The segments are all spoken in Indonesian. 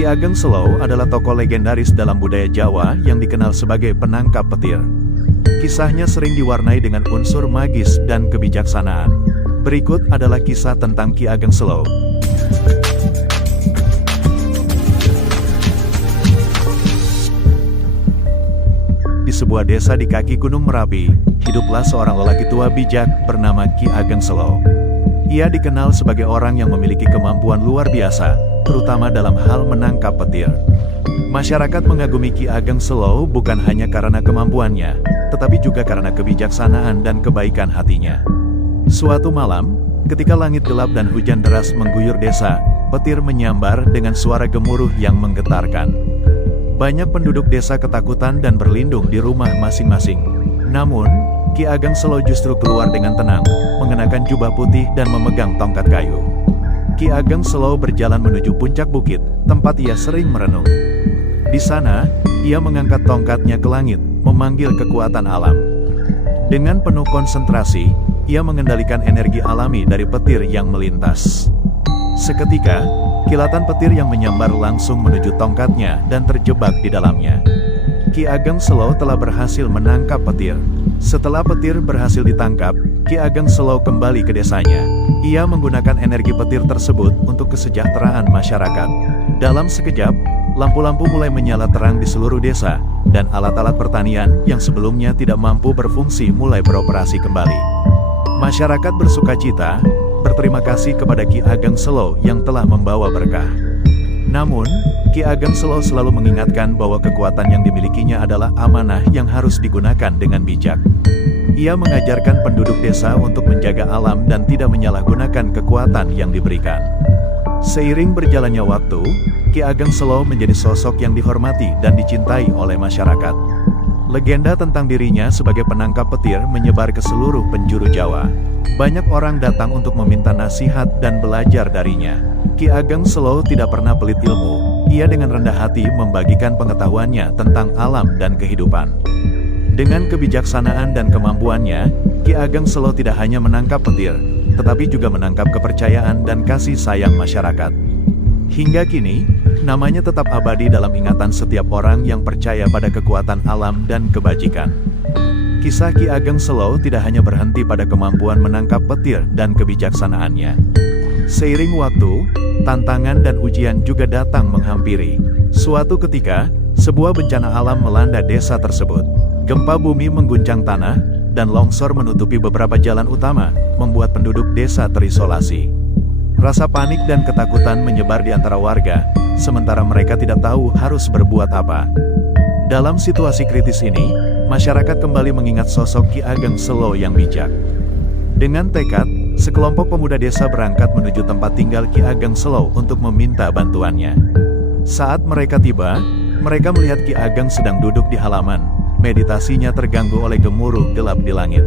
Ki Ageng Selo adalah tokoh legendaris dalam budaya Jawa yang dikenal sebagai penangkap petir. Kisahnya sering diwarnai dengan unsur magis dan kebijaksanaan. Berikut adalah kisah tentang Ki Ageng Selo. Di sebuah desa di kaki Gunung Merapi, hiduplah seorang lelaki tua bijak bernama Ki Ageng Selo. Ia dikenal sebagai orang yang memiliki kemampuan luar biasa, terutama dalam hal menangkap petir. Masyarakat mengagumi Ki Ageng Selo bukan hanya karena kemampuannya, tetapi juga karena kebijaksanaan dan kebaikan hatinya. Suatu malam, ketika langit gelap dan hujan deras mengguyur desa, petir menyambar dengan suara gemuruh yang menggetarkan. Banyak penduduk desa ketakutan dan berlindung di rumah masing-masing. Namun, Ki Ageng Selo justru keluar dengan tenang, mengenakan jubah putih dan memegang tongkat kayu. Ki Ageng Selo berjalan menuju puncak bukit, tempat ia sering merenung. Di sana, ia mengangkat tongkatnya ke langit, memanggil kekuatan alam. Dengan penuh konsentrasi, ia mengendalikan energi alami dari petir yang melintas. Seketika, kilatan petir yang menyambar langsung menuju tongkatnya dan terjebak di dalamnya. Ki Ageng Selo telah berhasil menangkap petir. Setelah petir berhasil ditangkap, Ki Ageng Selo kembali ke desanya. Ia menggunakan energi petir tersebut untuk kesejahteraan masyarakat. Dalam sekejap, lampu-lampu mulai menyala terang di seluruh desa, dan alat-alat pertanian yang sebelumnya tidak mampu berfungsi mulai beroperasi kembali. Masyarakat bersukacita, berterima kasih kepada Ki Ageng Selo yang telah membawa berkah. Namun, Ki Ageng Selo selalu mengingatkan bahwa kekuatan yang dimilikinya adalah amanah yang harus digunakan dengan bijak. Ia mengajarkan penduduk desa untuk menjaga alam dan tidak menyalahgunakan kekuatan yang diberikan. Seiring berjalannya waktu, Ki Ageng Selo menjadi sosok yang dihormati dan dicintai oleh masyarakat. Legenda tentang dirinya sebagai penangkap petir menyebar ke seluruh penjuru Jawa. Banyak orang datang untuk meminta nasihat dan belajar darinya. Ki Ageng Selo tidak pernah pelit ilmu. Ia dengan rendah hati membagikan pengetahuannya tentang alam dan kehidupan. Dengan kebijaksanaan dan kemampuannya, Ki Ageng Selo tidak hanya menangkap petir, tetapi juga menangkap kepercayaan dan kasih sayang masyarakat. Hingga kini, namanya tetap abadi dalam ingatan setiap orang yang percaya pada kekuatan alam dan kebajikan. Kisah Ki Ageng Selo tidak hanya berhenti pada kemampuan menangkap petir dan kebijaksanaannya. Seiring waktu, tantangan dan ujian juga datang menghampiri. Suatu ketika, sebuah bencana alam melanda desa tersebut. Gempa bumi mengguncang tanah, dan longsor menutupi beberapa jalan utama, membuat penduduk desa terisolasi. Rasa panik dan ketakutan menyebar di antara warga, sementara mereka tidak tahu harus berbuat apa. Dalam situasi kritis ini, masyarakat kembali mengingat sosok Ki Ageng Selo yang bijak. Dengan tekad, sekelompok pemuda desa berangkat menuju tempat tinggal Ki Ageng Selo untuk meminta bantuannya. Saat mereka tiba, mereka melihat Ki Ageng sedang duduk di halaman. Meditasinya terganggu oleh gemuruh gelap di langit.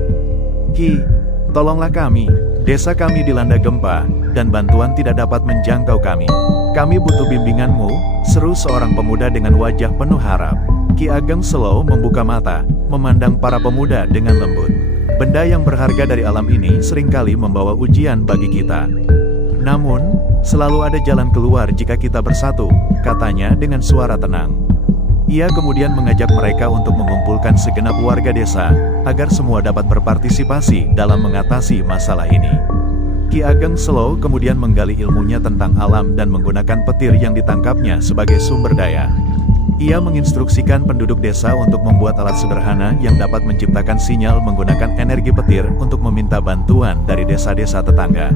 "Ki, tolonglah kami. Desa kami dilanda gempa, dan bantuan tidak dapat menjangkau kami. Kami butuh bimbinganmu," seru seorang pemuda dengan wajah penuh harap. Ki Ageng Selo membuka mata, memandang para pemuda dengan lembut. "Benda yang berharga dari alam ini seringkali membawa ujian bagi kita. Namun, selalu ada jalan keluar jika kita bersatu," katanya dengan suara tenang. Ia kemudian mengajak mereka untuk mengumpulkan segenap warga desa, agar semua dapat berpartisipasi dalam mengatasi masalah ini. Ki Ageng Selo kemudian menggali ilmunya tentang alam dan menggunakan petir yang ditangkapnya sebagai sumber daya. Ia menginstruksikan penduduk desa untuk membuat alat sederhana yang dapat menciptakan sinyal menggunakan energi petir untuk meminta bantuan dari desa-desa tetangga.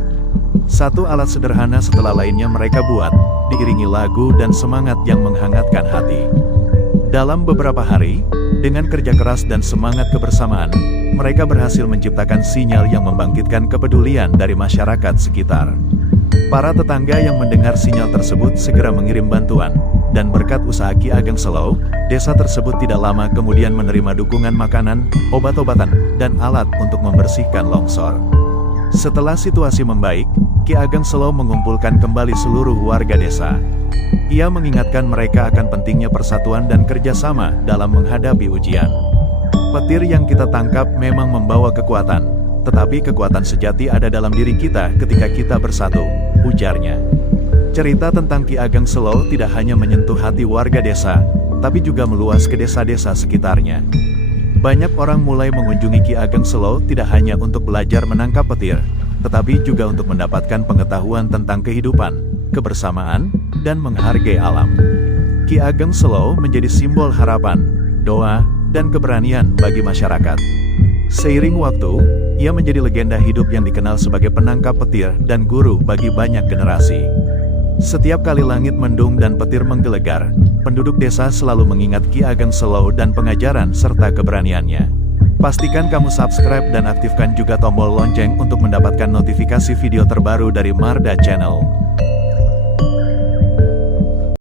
Satu alat sederhana setelah lainnya mereka buat, diiringi lagu dan semangat yang menghangatkan hati. Dalam beberapa hari, dengan kerja keras dan semangat kebersamaan, mereka berhasil menciptakan sinyal yang membangkitkan kepedulian dari masyarakat sekitar. Para tetangga yang mendengar sinyal tersebut segera mengirim bantuan, dan berkat usaha Ki Ageng Selo, desa tersebut tidak lama kemudian menerima dukungan makanan, obat-obatan, dan alat untuk membersihkan longsor. Setelah situasi membaik, Ki Ageng Selo mengumpulkan kembali seluruh warga desa. Ia mengingatkan mereka akan pentingnya persatuan dan kerjasama dalam menghadapi ujian. Petir yang kita tangkap memang membawa kekuatan, tetapi kekuatan sejati ada dalam diri kita ketika kita bersatu, ujarnya. Cerita tentang Ki Ageng Selo tidak hanya menyentuh hati warga desa, tapi juga meluas ke desa-desa sekitarnya. Banyak orang mulai mengunjungi Ki Ageng Selo tidak hanya untuk belajar menangkap petir, tetapi juga untuk mendapatkan pengetahuan tentang kehidupan, kebersamaan, dan menghargai alam. Ki Ageng Selo menjadi simbol harapan, doa, dan keberanian bagi masyarakat. Seiring waktu, ia menjadi legenda hidup yang dikenal sebagai penangkap petir dan guru bagi banyak generasi. Setiap kali langit mendung dan petir menggelegar, penduduk desa selalu mengingat Ki Ageng Selo dan pengajaran serta keberaniannya. Pastikan kamu subscribe dan aktifkan juga tombol lonceng untuk mendapatkan notifikasi video terbaru dari Marda Channel.